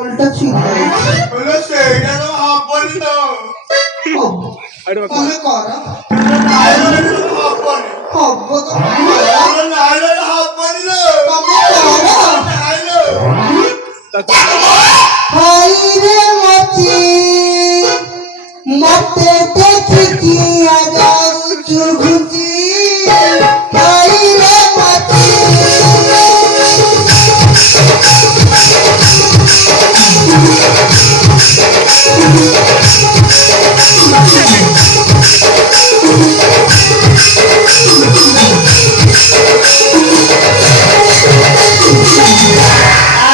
কলটা ছিল বলো সেইটা তো হবনি তো তুমি কর নাইলে হবনি হব তো নাইলে হবনি লো তুমি কর নাইলে হাই রে মতি মতে দেখি কি আজাউচু ঘুচি হাই রে মতি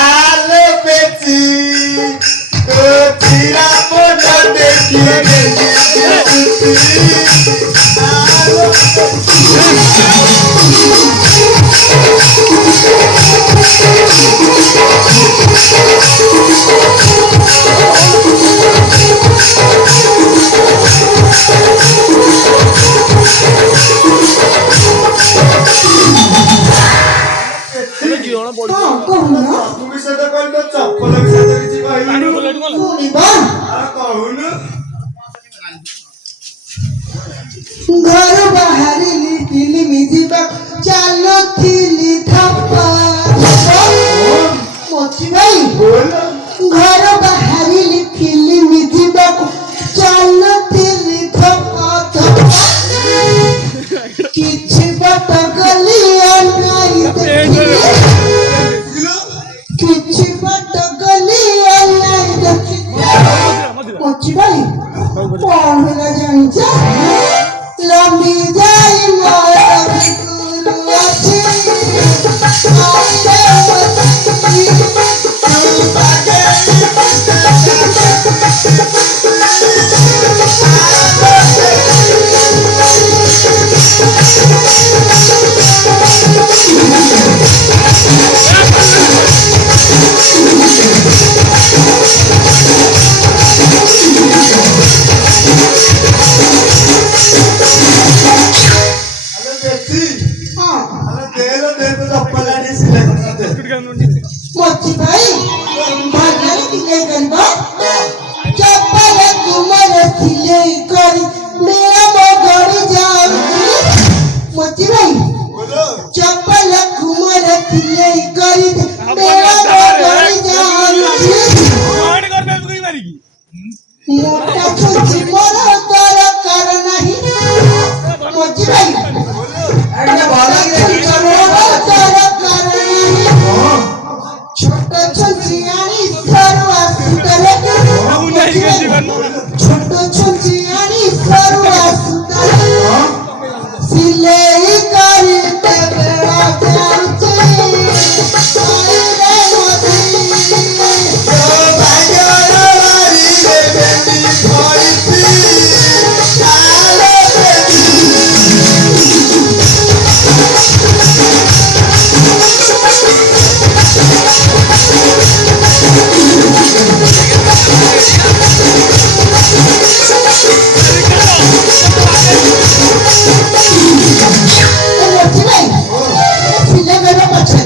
আলো পেছি তো চিরা পোনা দেখি তুমি সাথে কইল চপ্পল সাথে কিছু কইল শুনিবা আর কহুন ঘর বাহারিলি ফিল্মি ଯିବା ଚାଲୁଥିଲି ଧପା ମଚି ଭାଇ बोल ଘର ବାହାରିଲି ଫିଲ୍ମି ଯିବାକୁ ଚାଲୁଥିଲି ଧପା ଧପା କିଛି ବାଟ ଗଲି ଅନାଇ ଦେଖିଲି କିଛି ବାଟ ଗଲି ଅନାଇ ଦେଖିଲି ମଚି ଭାଇ କଣ ହେଲା ଜାଣିଛ ଲମ୍ବି ଯାଇ ମୋର ଭିତରୁ ଅଛି हेलो बेटी हेलो दे लो दे तो चप्पल आनी सिलेक्ट मोची भाई भागल सिले गंदा चप्पल कुमार सिले करी मेरा मोगड़ी जाऊंगी मोची भाई बोलो चप्पल कुमार सिले करी मेरा मोगड़ी जाऊंगी मोटा छोटी मोरा तोरा कर नहीं मोची भाई अरे बोला कि मोरा तोरा कर नहीं ছোট ছঞ্চিয়ানি সরুয়া সুতলে ছোট ছঞ্চিয়ানি সরুয়া সুতলে সিলেই করি বেড়া যাচ্ছে আইরে মতি ओ भाग्यवारी रे बेटी होइसी आलो बेटी মতি ভাই সিলে বেড়া পাচ্ছে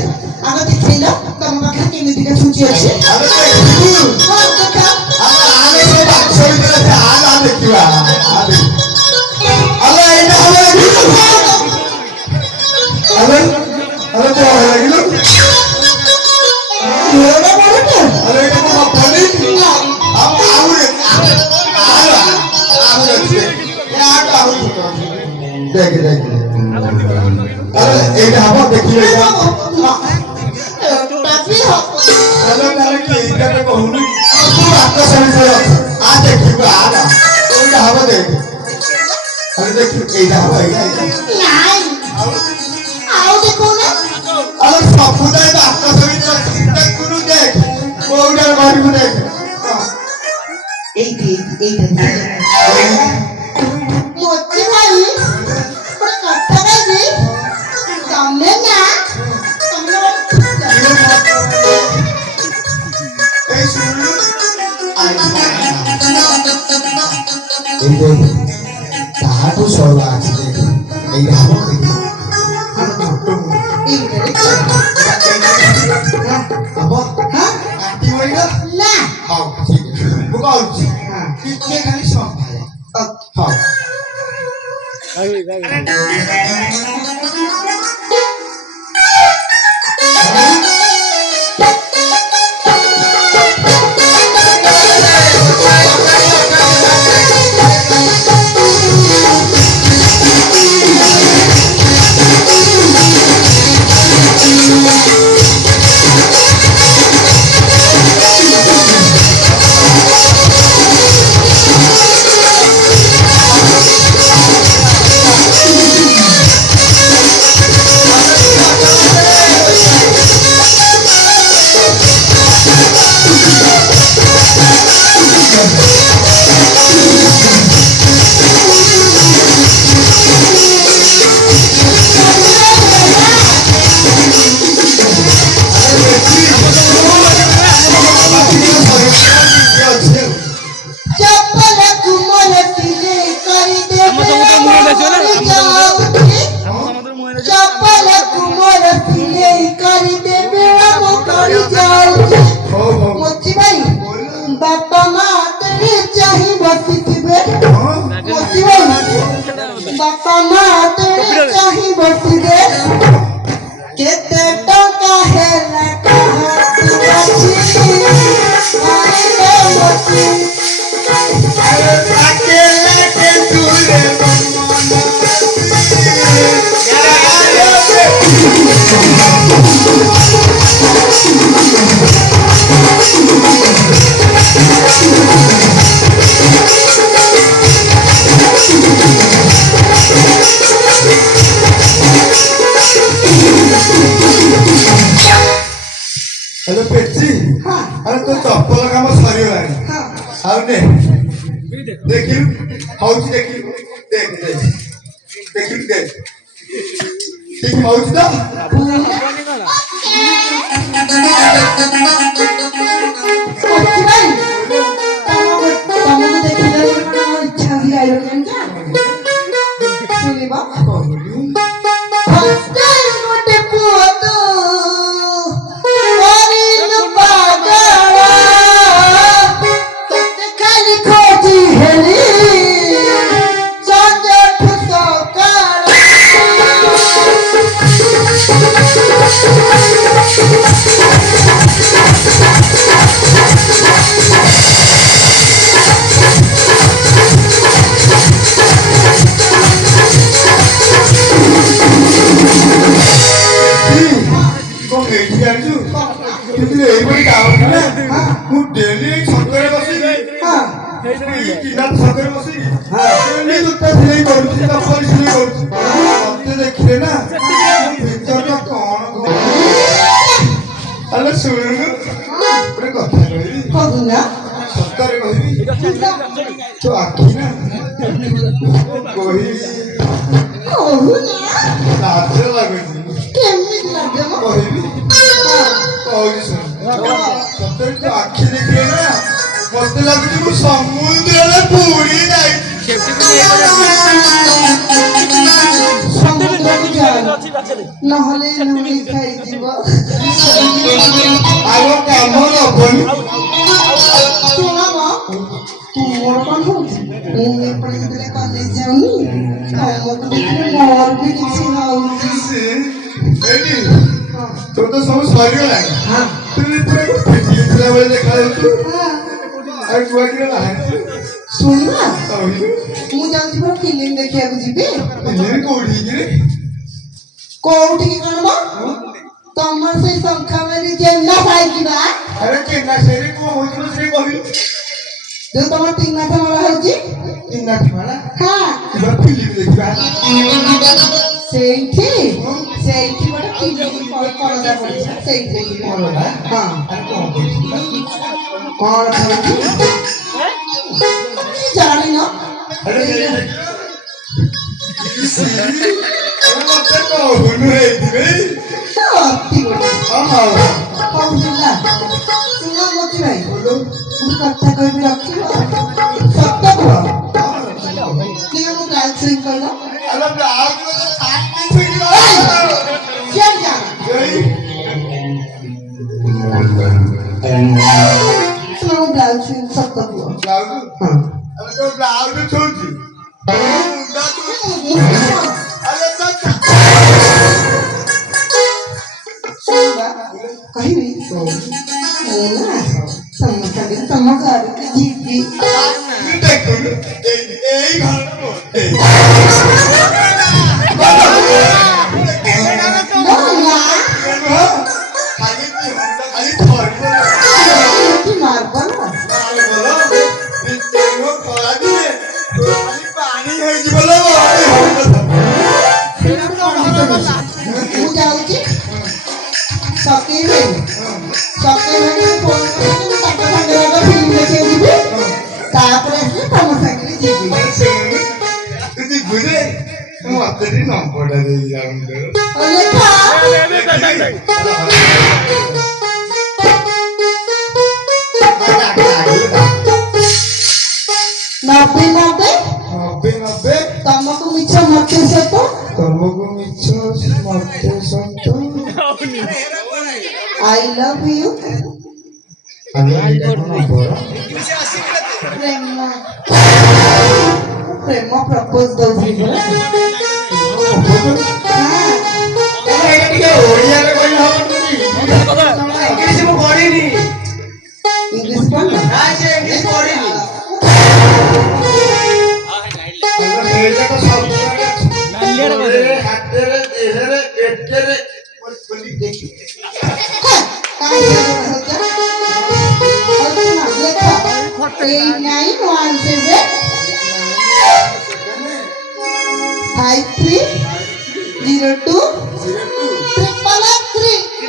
আগে দেখিল তম পাখা কেমিতি কা ছুচি আছে अरे देखू হ্যাঁ দেখা आने से बात छोड़ दे आ देखिवा आले अरे एटा हले अरे अरे तो हले এরা বলে না अरे एटा तो हपनी अब आउरे आला आउरे या आउ देख देख अरे एटा हबो देखिए পাপি হোক हेलो नारे की एटा पे कहूनी तू आपका सही से आ देखिवा आला ओटा हबो देख अरे देख एटा हबो নাই আও দেখো না अरे समुदाय का आपका सभी चिंता करू देख कोउडर मारू देख এই মোচি ভাই পুরো কথা গাইবি তমনে না এই শুনলু আই এই দেখ তাহাটো সরবা আছে দেখ এই হাবো দেখি এই দেখ আবা হ্যাঁ আটি হইগা না ହଉ ଠିକ ଅଛି ମୁଁ କହୁଛି ଟିକେ ଖାଲି ସମ୍ଭାଳ ହଉ बापा माँ तेरे चाही बसिथिबे मोची भाई बापा माँ तेरे चाही बसिथिबे केते टका हेला कहा तू बची आई रे मोची अकेले के दूरे हेलो पेची अरे तो चप्पल काम सरीगलानी आउ ने देखिलु हौची देखिलु देख देख देखिलु देख ठीक हौची तो मोची भाई तमको देखिला इच्छा भी आयो केनका सुनिबा हस्तर मोटे पुअतो करिल पागला तते खाली खोजी हेली संजय ठुसकारा कौन एठी जानजु तू एई बड़ी काम ना मु डेली छकरे बसी हां ई किना छकरे बसी डेली दुटा सिलाई करूची चप्पल सिलाई करूची मते देखिले ना भीतर तो कौन अरे सुन पुरे कथा कहि कहूना सत्तर कहि तो आखी ना कहि कहूना लाज लागुची केमित लागे म कहि कहि सुन सत्तर तो आखी देखिले ना मते लाଗୁची मु समुद्र पूरी जाई নহলে নুনি খাইছিব आगो काम नबनी ଶୁଣମ ତୁ ମୋର କଣ ହଉଛି ମୁଁ ଏପଟେ ଯେତେବେଳେ କଲେଜ ଯାଉନି ତମକୁ ଦେଖିଲେ ମୋର ବି କିଛି ହଉଛି एडी तो सब सरीगलानी ହଁ तू पूरा फेटी ଥିଲା ବେଳେ ଦେଖା ଯାଉଛୁ ଆଉ କୁଆ କିରେ ବାହାରିଛୁ ଶୁଣିବା କହିଲୁ ମୁଁ ଯାଉଛି ମୋର ଫିଲ୍ମ ଦେଖିବାକୁ ଯିବି ଇଏ କୋଉଠି କିରେ କୋଉଠିକି କଣ ମ ତମର ସେଇ ଶଙ୍ଖାବାଲି ଜେନା ସାଇଯିବା अरे केना सेरे को होइलो से कहलु ଯୋଉ ତମର ତିନାଥ ମରା ହଉଛି इना ठमाला ହଁ इबा फिल्म देखिबा ସେଇଠି ସେଇଠି ଗୋଟେ ଫିଲ୍ମ ପରଦା ପଡିଛି ସେଇଠି ଦେଖିବି बोलला ହଁ अरे को होइलो କଣ କହୁଛି ଜାଣିନ अरे इसी अरे मते कहलु हेइबे ଅତି ଗୋଟେ हां କହୁଥିଲା ଶୁଣ ମୋତି ଭାଇ बोलो ମୁଁ କଥା କହିବି ରଖିବ ସତ କୁହ ଟିକେ ମୁଁ ଗାଳି ଶୁଣି କହିଲ अरे ब्लाउज में तो साथ में फिर କିଏ ଜାଣ गई ଶୁଣ ଆସିନି ସତ କୁହ ବ୍ଲାଉଜ ହଁ ଆରେ ତ ବ୍ଲାଉଜ ଛୁଉଛି ମୁଣ୍ଡା ତୁ ଆରେ ତ ଶୁଣିବା କହିବି ମୁଁ ନା ତମ ସାଙ୍ଗରେ ତମ ଘରକୁ ଯିବି ଦେଖୁନୁ ଏଇ ଘରଟା ମୋ ଏଇ ମୋ ମା ଖାଲି କି ହଣ୍ଡା ଖାଲି ଧରିବ କି ମାର୍ବଲ ପାଣି ହେଇଯିବ ଲୋ ମୁଁ ଯାଉଛି ସକେଇ ସକେଇ ଫୋନ କରିକି ମୁଁ ତାଙ୍କ ସାଙ୍ଗରେ ଆଗ ଫିଲ୍ମ ଦେଖିବାକୁ ଯିବି ତାପରେ ଆସିଲେ ତମ ସାଙ୍ଗରେ ଯିବି ତୁ ଯିବୁ ଯେ ମତେ ଟିକେ ନମ୍ବରଟା ଦେଇ ଯାଉନୁ ଲେଖା ନବେ ନବେ ନବେ ନବେ ତମକୁ ମିଛ ମତେ ସତ ତମକୁ ମିଛ ମତେ ସତ ଆଇ ଲଭ୍ ୟୁ ପ୍ରେମ ପ୍ରେମ ପ୍ରପୋଜ ଦଉଛି ପରା ଟିକେ ଓଡ଼ିଆରେ କହିଲେ ହବନି ଇଂଲିଶ ମୁଁ ପଢିନି ଇଂଲିଶ ପଢିଲ ସେ ଇଂଲିଶ ପଢିନି ସେଇଟା ତ ସବୁ ହାତରେ ଦେହରେ ପେଟରେ ଦେଖି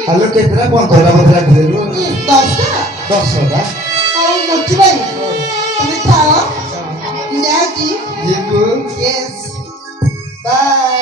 ହ୍ୟାଲୋ କେତେଟା କଣ କହିଲା ମତେ ରାଖିଦେଲୁ 10ଟା ଯିବୁ Bye.